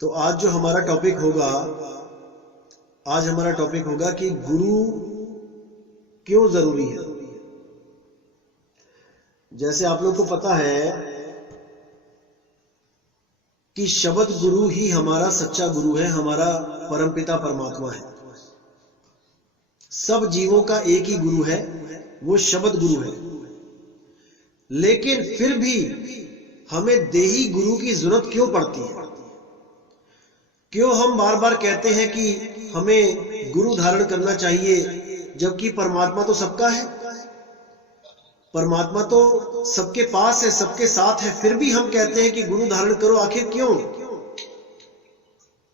तो आज जो हमारा टॉपिक होगा कि गुरु क्यों जरूरी है। जैसे आप लोग को पता है कि शब्द गुरु ही हमारा सच्चा गुरु है, हमारा परमपिता परमात्मा है। सब जीवों का एक ही गुरु है, वो शब्द गुरु है। लेकिन फिर भी हमें देही गुरु की जरूरत क्यों पड़ती है? क्यों हम बार बार कहते हैं कि हमें गुरु धारण करना चाहिए, जबकि परमात्मा तो सबका है, परमात्मा तो सबके पास है, सबके साथ है, फिर भी हम कहते हैं कि गुरु धारण करो। आखिर क्यों?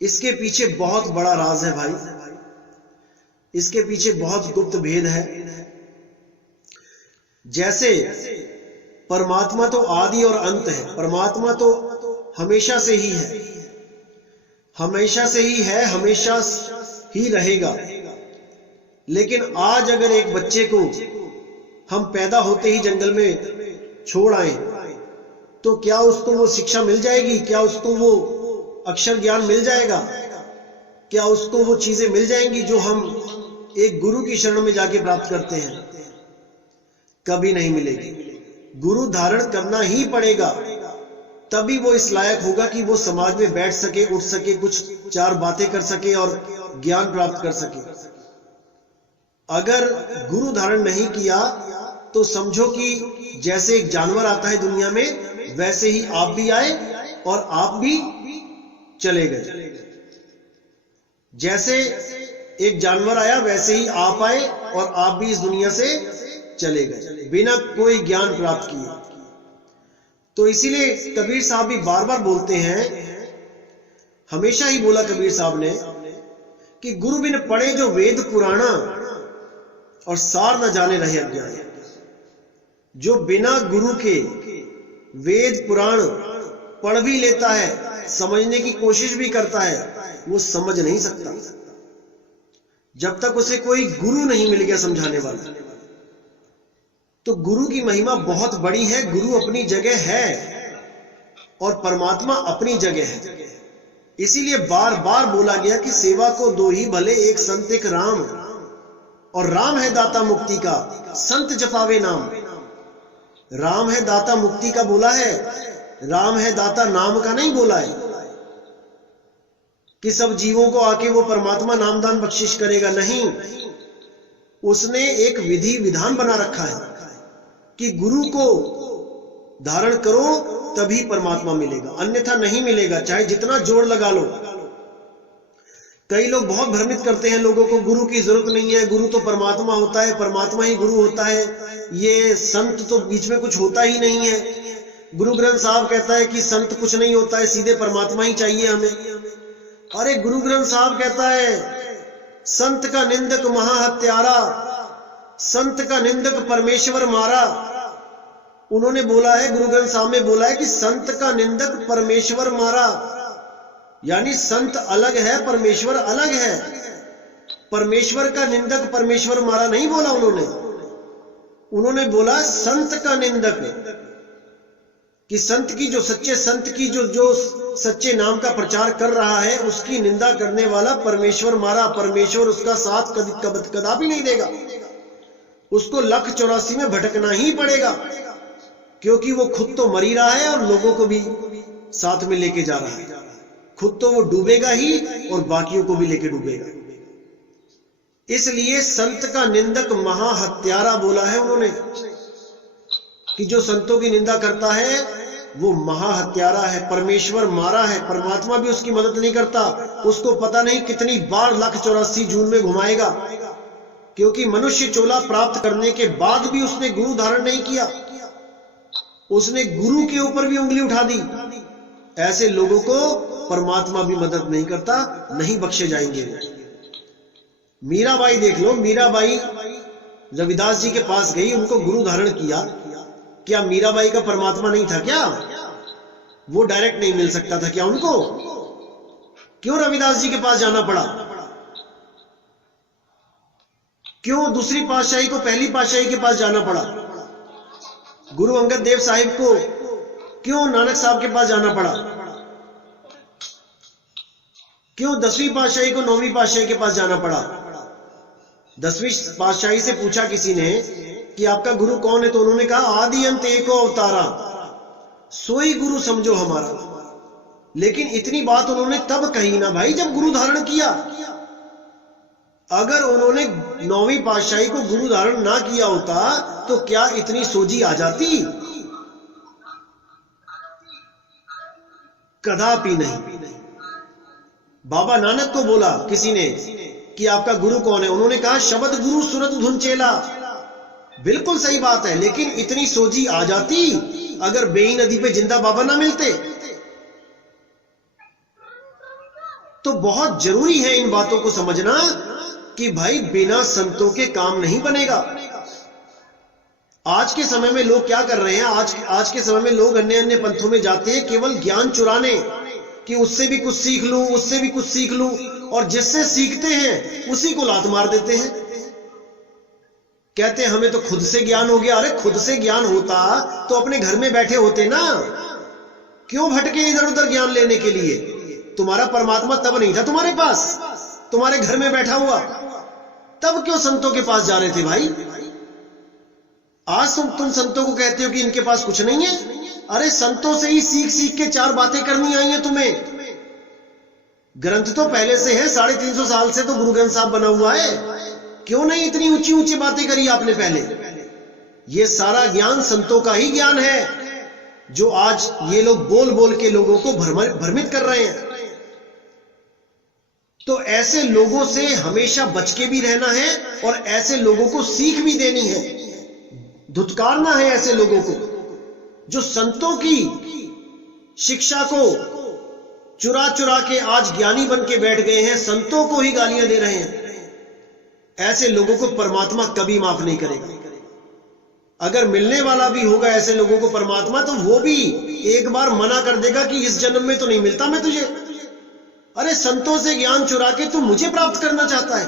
इसके पीछे बहुत बड़ा राज है भाई, इसके पीछे बहुत गुप्त भेद है। जैसे परमात्मा तो आदि और अंत है, परमात्मा तो हमेशा से ही है, हमेशा से ही है, हमेशा ही रहेगा। लेकिन आज अगर एक बच्चे को हम पैदा होते ही जंगल में छोड़ आए तो क्या उसको वो शिक्षा मिल जाएगी? क्या उसको वो अक्षर ज्ञान मिल जाएगा? क्या उसको वो चीजें मिल जाएंगी जो हम एक गुरु की शरण में जाके प्राप्त करते हैं? कभी नहीं मिलेगी। गुरु धारण करना ही पड़ेगा, तभी वो इस लायक होगा कि वो समाज में बैठ सके, उठ सके, कुछ चार बातें कर सके और ज्ञान प्राप्त कर सके। अगर गुरु धारण नहीं किया तो समझो कि जैसे एक जानवर आता है दुनिया में, वैसे ही आप भी आए और आप भी चले गए। जैसे एक जानवर आया वैसे ही आप आए और आप भी इस दुनिया से चले गए, बिना कोई ज्ञान प्राप्त किए। तो इसीलिए कबीर साहब भी बार बार बोलते हैं, हमेशा ही बोला कबीर साहब ने कि गुरु बिन पढ़े जो वेद पुराना और सार न जाने रहे अज्ञान। जो बिना गुरु के वेद पुराण पढ़ भी लेता है, समझने की कोशिश भी करता है, वो समझ नहीं सकता जब तक उसे कोई गुरु नहीं मिल गया समझाने वाला। तो गुरु की महिमा बहुत बड़ी है। गुरु अपनी जगह है और परमात्मा अपनी जगह है। इसीलिए बार बार बोला गया कि सेवा को दो ही भले, एक संत एक राम, और राम है दाता मुक्ति का, संत जपावे नाम। राम है दाता मुक्ति का बोला है, राम है दाता नाम का नहीं बोला है कि सब जीवों को आके वो परमात्मा नामदान बख्शिश करेगा। नहीं, उसने एक विधि विधान बना रखा है कि गुरु को धारण करो तभी परमात्मा मिलेगा, अन्यथा नहीं मिलेगा, चाहे जितना जोर लगा लो। कई लोग बहुत भ्रमित करते हैं लोगों को, गुरु की जरूरत नहीं है, गुरु तो परमात्मा होता है, परमात्मा ही गुरु होता है, ये संत तो बीच में कुछ होता ही नहीं है। गुरु ग्रंथ साहब कहता है कि संत कुछ नहीं होता है, सीधे परमात्मा ही चाहिए हमें। अरे गुरु ग्रंथ साहब कहता है संत का निंदक महाहत्यारा, संत का निंदक परमेश्वर मारा। उन्होंने बोला है, गुरु ग्रंथ साहब में बोला है कि संत का निंदक परमेश्वर मारा, यानी संत अलग है, परमेश्वर अलग है। परमेश्वर का निंदक परमेश्वर मारा नहीं बोला उन्होंने बोला संत का निंदक, कि संत की जो सच्चे संत की जो सच्चे नाम का प्रचार कर रहा है, उसकी निंदा करने वाला परमेश्वर मारा। परमेश्वर उसका साथ कदापि नहीं देगा, उसको 1,84 में भटकना ही पड़ेगा, क्योंकि वो खुद तो मर ही रहा है और लोगों को भी साथ में लेके जा रहा है। खुद तो वो डूबेगा ही और बाकियों को भी लेके डूबेगा। इसलिए संत का निंदक महाहत्यारा बोला है उन्होंने, कि जो संतों की निंदा करता है वो महाहत्यारा है, परमेश्वर मारा है। परमात्मा भी उसकी मदद नहीं करता, उसको पता नहीं कितनी बार 1,84 जून में घुमाएगा, क्योंकि मनुष्य चोला प्राप्त करने के बाद भी उसने गुरु धारण नहीं किया, उसने गुरु के ऊपर भी उंगली उठा दी। ऐसे लोगों को परमात्मा भी मदद नहीं करता, नहीं बख्शे जाएंगे। मीराबाई देख लो, मीराबाई रविदास जी के पास गई, उनको गुरु धारण किया। क्या मीराबाई का परमात्मा नहीं था क्या? वो डायरेक्ट नहीं मिल सकता था क्या उनको? क्यों रविदास जी के पास जाना पड़ा? क्यों दूसरी पातशाही को पहली पातशाही के पास जाना पड़ा? गुरु अंगद देव साहिब को क्यों नानक साहब के पास जाना पड़ा? क्यों 10वीं पातशाही को 9वीं पातशाही के पास जाना पड़ा? 10वीं पातशाही से पूछा किसी ने कि आपका गुरु कौन है, तो उन्होंने कहा आदि अंत एको अवतारा, सोई गुरु समझो हमारा। लेकिन इतनी बात उन्होंने तब कही ना भाई जब गुरु धारण किया। अगर उन्होंने 9वीं पातशाही को गुरु धारण ना किया होता तो क्या इतनी सोजी आ जाती? कदापि नहीं। बाबा नानक को बोला किसी ने कि आपका गुरु कौन है, उन्होंने कहा शब्द गुरु सुरत धुन चेला। बिल्कुल सही बात है, लेकिन इतनी सोजी आ जाती अगर बेई नदी पे जिंदा बाबा ना मिलते। तो बहुत जरूरी है इन बातों को समझना कि भाई बिना संतों के काम नहीं बनेगा। आज के समय में लोग क्या कर रहे हैं, आज के समय में लोग अन्य अन्य पंथों में जाते हैं केवल ज्ञान चुराने, कि उससे भी कुछ सीख लूं, उससे भी कुछ सीख लूं, और जिससे सीखते हैं उसी को लात मार देते हैं। कहते हैं हमें तो खुद से ज्ञान हो गया। अरे खुद से ज्ञान होता तो अपने घर में बैठे होते ना, क्यों भटके इधर उधर ज्ञान लेने के लिए? तुम्हारा परमात्मा तब नहीं था तुम्हारे पास, तुम्हारे घर में बैठा हुआ, तब क्यों संतों के पास जा रहे थे भाई? आज तुम संतों को कहते हो कि इनके पास कुछ नहीं है। अरे संतों से ही सीख सीख के 4 बातें करनी आई हैं तुम्हें। ग्रंथ तो पहले से है, 350 साल से तो गुरु ग्रंथ साहब बना हुआ है। क्यों नहीं इतनी ऊंची ऊंची बातें करी आपने पहले? ये सारा ज्ञान संतों का ही ज्ञान है जो आज ये लोग बोल बोल के लोगों को भ्रमित कर रहे हैं। तो ऐसे लोगों से हमेशा बच के भी रहना है और ऐसे लोगों को सीख भी देनी है, धुतकारना है ऐसे लोगों को जो संतों की शिक्षा को चुरा चुरा के आज ज्ञानी बन के बैठ गए हैं, संतों को ही गालियां दे रहे हैं। ऐसे लोगों को परमात्मा कभी माफ नहीं करेगा। अगर मिलने वाला भी होगा ऐसे लोगों को परमात्मा, तो वो भी एक बार मना कर देगा कि इस जन्म में तो नहीं मिलता मैं तुझे। अरे संतों से ज्ञान चुरा के तू मुझे प्राप्त करना चाहता है,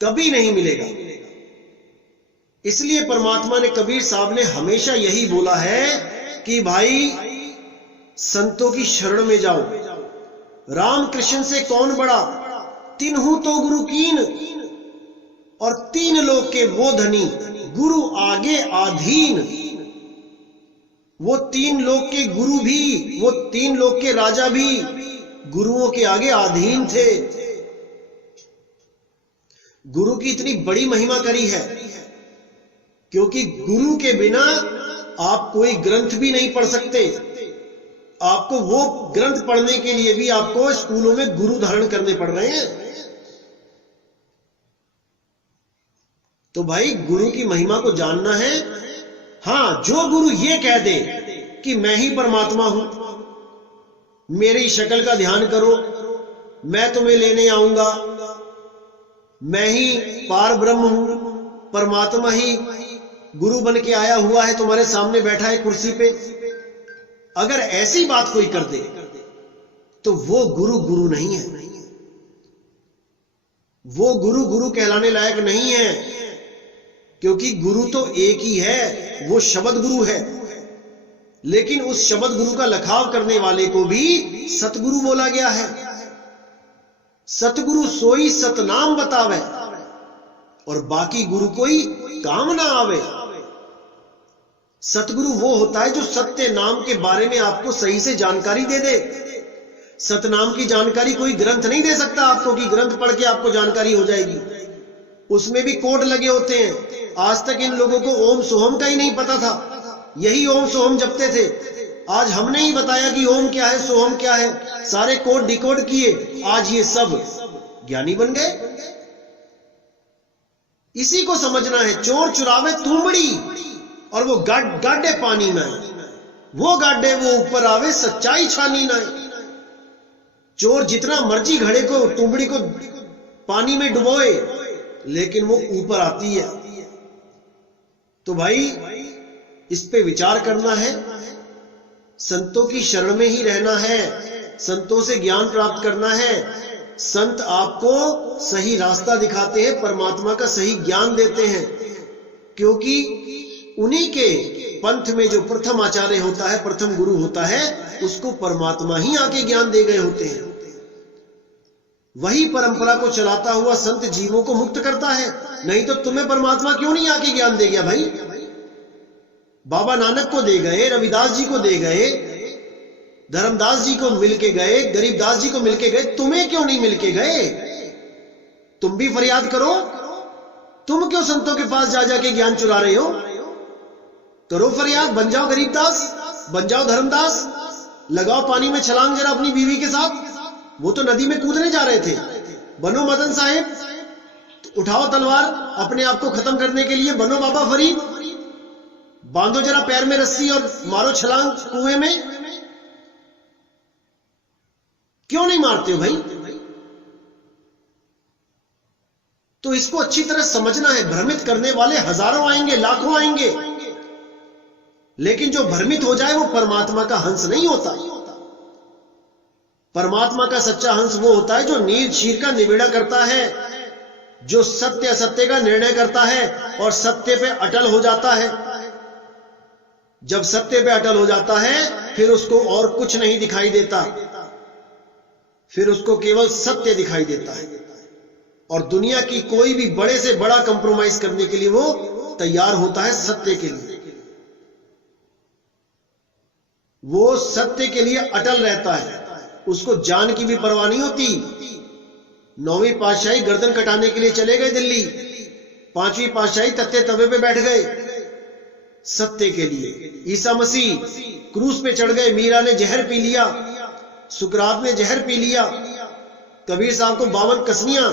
कभी नहीं मिलेगा। इसलिए परमात्मा ने, कबीर साहब ने हमेशा यही बोला है कि भाई संतों की शरण में जाओ। राम कृष्ण से कौन बड़ा, तिन्हु तो गुरु कीन, और 3 लोक के वो धनी, गुरु आगे आधीन। वो 3 लोक के गुरु भी, वो 3 लोक के राजा भी गुरुओं के आगे अधीन थे। गुरु की इतनी बड़ी महिमा करी है क्योंकि गुरु के बिना आप कोई ग्रंथ भी नहीं पढ़ सकते। आपको वो ग्रंथ पढ़ने के लिए भी आपको स्कूलों में गुरु धारण करने पड़ रहे हैं। तो भाई गुरु की महिमा को जानना है। हां, जो गुरु ये कह दे कि मैं ही परमात्मा हूं, मेरी शक्ल का ध्यान करो, मैं तुम्हें लेने आऊंगा, मैं ही पार ब्रह्म हूं, परमात्मा ही गुरु बन के आया हुआ है, तुम्हारे सामने बैठा है कुर्सी पे, अगर ऐसी बात कोई कर दे तो वो गुरु गुरु नहीं है। वो गुरु गुरु कहलाने लायक नहीं है, क्योंकि गुरु तो एक ही है, वो शब्द गुरु है। लेकिन उस शब्द गुरु का लखाव करने वाले को भी सतगुरु बोला गया है। सतगुरु सोई सतनाम बतावे और बाकी गुरु कोई काम ना आवे। सतगुरु वो होता है जो सत्य नाम के बारे में आपको सही से जानकारी दे दे। सतनाम की जानकारी कोई ग्रंथ नहीं दे सकता आपको कि ग्रंथ पढ़ के आपको जानकारी हो जाएगी। उसमें भी कोड लगे होते हैं। आज तक इन लोगों को ओम सोहम का ही नहीं पता था, यही ओम सोहम जपते थे। आज हमने ही बताया कि ओम क्या है, सोहम क्या है, सारे कोड डिकोड किए, आज ये सब ज्ञानी बन गए। इसी को समझना है। चोर चुरावे तुमड़ी और वो गाड्डे पानी में, वो गाड्डे वो ऊपर आवे, सच्चाई छानी ना। चोर जितना मर्जी घड़े को, तुमड़ी को पानी में डुबोए, लेकिन वो ऊपर आती है। तो भाई इस पे विचार करना है। संतों की शरण में ही रहना है, संतों से ज्ञान प्राप्त करना है। संत आपको सही रास्ता दिखाते हैं, परमात्मा का सही ज्ञान देते हैं, क्योंकि उन्हीं के पंथ में जो प्रथम आचार्य होता है, प्रथम गुरु होता है, उसको परमात्मा ही आके ज्ञान दे गए होते हैं। वही परंपरा को चलाता हुआ संत जीवों को मुक्त करता है। नहीं तो तुम्हें परमात्मा क्यों नहीं आके ज्ञान दे गया भाई? बाबा नानक को दे गए, रविदास जी को दे गए, धर्मदास जी को मिलके गए, गरीबदास जी को मिलके गए, तुम्हें क्यों नहीं मिलके गए? तुम भी फरियाद करो। तुम क्यों संतों के पास जा जाके ज्ञान चुरा रहे हो? करो फरियाद, बन जाओ गरीबदास, बन जाओ धर्मदास, लगाओ पानी में छलांग जरा अपनी बीवी के साथ। वो तो नदी में कूदने जा रहे थे। बनो मदन साहिब, तो उठाओ तलवार अपने आप को खत्म करने के लिए, बनो बाबा फरीद, बांधो जरा पैर में रस्सी और मारो छलांग कुएं में। क्यों नहीं मारते हो भाई? तो इसको अच्छी तरह समझना है। भ्रमित करने वाले हजारों आएंगे, लाखों आएंगे, लेकिन जो भ्रमित हो जाए वो परमात्मा का हंस नहीं होता। परमात्मा का सच्चा हंस वो होता है जो नीर शीर का निबेड़ा करता है, जो सत्य असत्य का निर्णय करता है और सत्य पे अटल हो जाता है। जब सत्य पे अटल हो जाता है फिर उसको और कुछ नहीं दिखाई देता, फिर उसको केवल सत्य दिखाई देता है। और दुनिया की कोई भी बड़े से बड़ा कंप्रोमाइज करने के लिए वो तैयार होता है सत्य के लिए। वो सत्य के लिए अटल रहता है, उसको जान की भी परवाह नहीं होती। 9वीं पातशाही गर्दन कटाने के लिए चले गए दिल्ली, 5वीं पातशाही तत्ते तवे पे बैठ गए सत्य के लिए। ईसा मसीह क्रूस पे चढ़ गए, मीरा ने जहर पी लिया, सुकरात ने जहर पी लिया, कबीर साहब को 52 कसनियां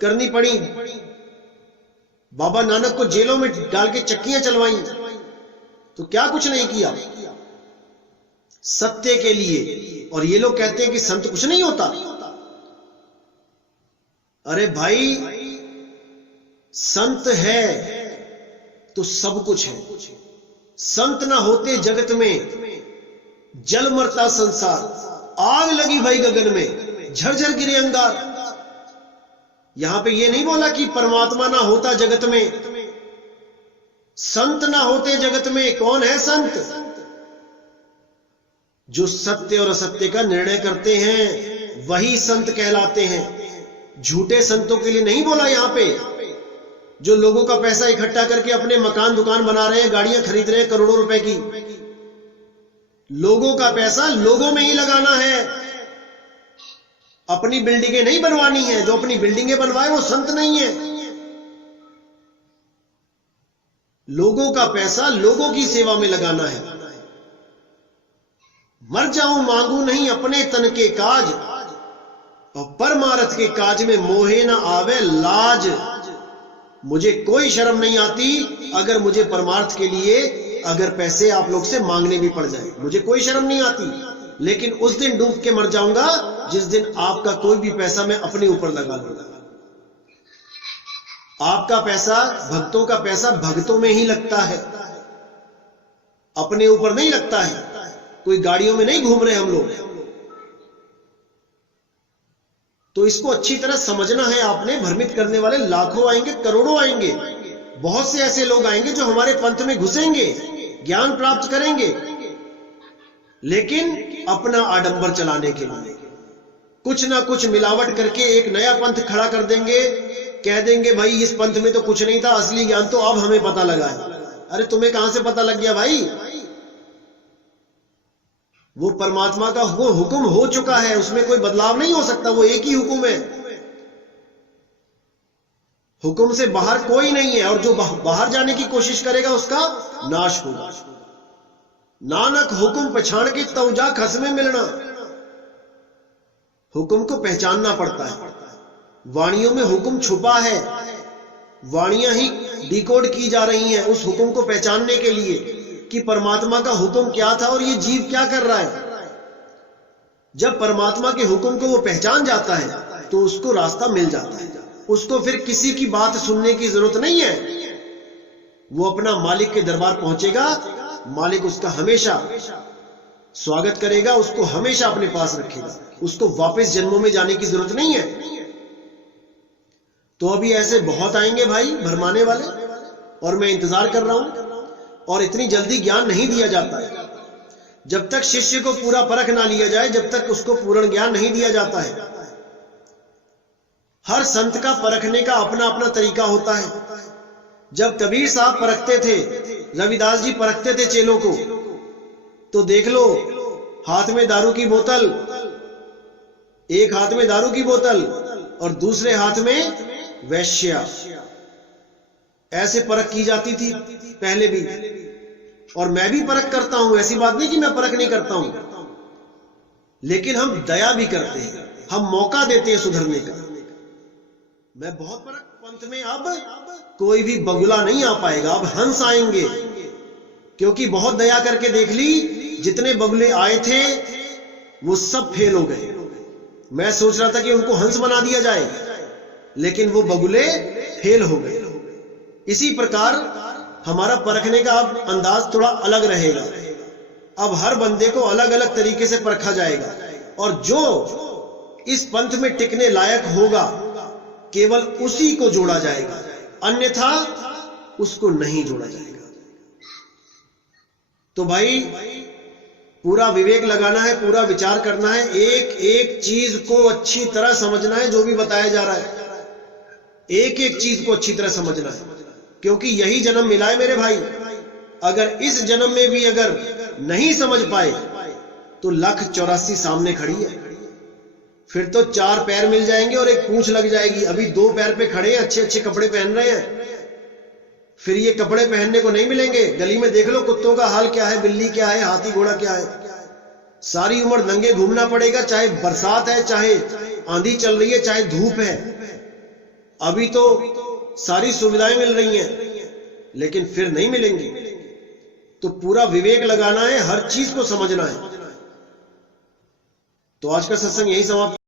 करनी पड़ी, बाबा नानक को जेलों में डाल के चक्कियां चलवाई, तो क्या कुछ नहीं किया सत्य के लिए। और ये लोग कहते हैं कि संत कुछ नहीं होता। अरे भाई, संत है तो सब कुछ है। संत ना होते जगत में जल मरता संसार, आग लगी भाई गगन में, झरझर गिरे अंगार। यहां पे ये नहीं बोला कि परमात्मा ना होता जगत में, संत ना होते जगत में। कौन है संत? जो सत्य और असत्य का निर्णय करते हैं वही संत कहलाते हैं। झूठे संतों के लिए नहीं बोला यहां पे, जो लोगों का पैसा इकट्ठा करके अपने मकान दुकान बना रहे हैं, गाड़ियां खरीद रहे हैं करोड़ों रुपए की। लोगों का पैसा लोगों में ही लगाना है, अपनी बिल्डिंगें नहीं बनवानी है। जो अपनी बिल्डिंगें बनवाए वो संत नहीं है। लोगों का पैसा लोगों की सेवा में लगाना है। मर जाऊं मांगू नहीं अपने तन के काज, और परमारथ के काज में मोहे ना आवे लाज। मुझे कोई शर्म नहीं आती अगर मुझे परमार्थ के लिए अगर पैसे आप लोग से मांगने भी पड़ जाए, मुझे कोई शर्म नहीं आती। लेकिन उस दिन डूब के मर जाऊंगा जिस दिन आपका कोई भी पैसा मैं अपने ऊपर लगा लूंगा। आपका पैसा, भक्तों का पैसा भक्तों में ही लगता है, अपने ऊपर नहीं लगता है। कोई गाड़ियों में नहीं घूम रहे हम लोग। तो इसको अच्छी तरह समझना है आपने। भ्रमित करने वाले लाखों आएंगे, करोड़ों आएंगे, बहुत से ऐसे लोग आएंगे जो हमारे पंथ में घुसेंगे, ज्ञान प्राप्त करेंगे, लेकिन अपना आडंबर चलाने के लिए कुछ ना कुछ मिलावट करके एक नया पंथ खड़ा कर देंगे। कह देंगे भाई इस पंथ में तो कुछ नहीं था, असली ज्ञान तो अब हमें पता लगा है। अरे तुम्हें कहां से पता लग गया भाई? वो परमात्मा का वो हुक्म हो चुका है, उसमें कोई बदलाव नहीं हो सकता। वो एक ही हुक्म है, हुक्म से बाहर कोई नहीं है। और जो बाहर जाने की कोशिश करेगा उसका नाश होगा। नानक हुक्म पछाण के तौजा खस में मिलना। हुक्म को पहचानना पड़ता है। वाणियों में हुक्म छुपा है, वाणियां ही डिकोड की जा रही हैं उस हुक्म को पहचानने के लिए कि परमात्मा का हुक्म क्या था और ये जीव क्या कर रहा है। जब परमात्मा के हुक्म को वो पहचान जाता है तो उसको रास्ता मिल जाता है। उसको फिर किसी की बात सुनने की जरूरत नहीं है। वो अपना मालिक के दरबार पहुंचेगा, मालिक उसका हमेशा स्वागत करेगा, उसको हमेशा अपने पास रखेगा, उसको वापस जन्मों में जाने की जरूरत नहीं है। तो अभी ऐसे बहुत आएंगे भाई भरमाने वाले, और मैं इंतजार कर रहा हूं। और इतनी जल्दी ज्ञान नहीं दिया जाता है। जब तक शिष्य को पूरा परख ना लिया जाए, जब तक उसको पूर्ण ज्ञान नहीं दिया जाता है। हर संत का परखने का अपना अपना तरीका होता है। जब कबीर साहब परखते थे, रविदास जी परखते थे चेलों को, तो देख लो, हाथ में दारू की बोतल, एक हाथ में दारू की बोतल और दूसरे हाथ में वैश्या, ऐसे परख की जाती थी पहले भी। और मैं भी परख करता हूं, ऐसी बात नहीं कि मैं परख नहीं करता हूं, लेकिन हम दया भी करते हैं, हम मौका देते हैं सुधरने का। मैं बहुत परख पंथ में, अब कोई भी बगुला नहीं आ पाएगा, अब हंस आएंगे, क्योंकि बहुत दया करके देख ली, जितने बगुले आए थे वो सब फेल हो गए। मैं सोच रहा था कि उनको हंस बना दिया जाए, लेकिन वो बगुले फेल हो गए। इसी प्रकार हमारा परखने का अब अंदाज थोड़ा अलग रहेगा। अब हर बंदे को अलग अलग तरीके से परखा जाएगा, और जो इस पंथ में टिकने लायक होगा केवल उसी को जोड़ा जाएगा, अन्यथा उसको नहीं जोड़ा जाएगा। तो भाई पूरा विवेक लगाना है, पूरा विचार करना है, एक एक चीज को अच्छी तरह समझना है। जो भी बताया जा रहा है, एक एक चीज को अच्छी तरह समझना है, क्योंकि यही जन्म मिला है मेरे भाई। अगर इस जन्म में भी अगर नहीं समझ पाए तो 1,84,000 सामने खड़ी है। फिर तो 4 पैर मिल जाएंगे और एक पूंछ लग जाएगी। अभी 2 पैर पे खड़े हैं, अच्छे अच्छे कपड़े पहन रहे हैं, फिर ये कपड़े पहनने को नहीं मिलेंगे। गली में देख लो कुत्तों का हाल क्या है, बिल्ली क्या है, हाथी घोड़ा क्या है। सारी उम्र नंगे घूमना पड़ेगा, चाहे बरसात है, चाहे आंधी चल रही है, चाहे धूप है। अभी तो सारी सुविधाएं मिल रही हैं, लेकिन फिर नहीं मिलेंगी। तो पूरा विवेक लगाना है, हर चीज को समझना है। तो आज का सत्संग यही समाप्त।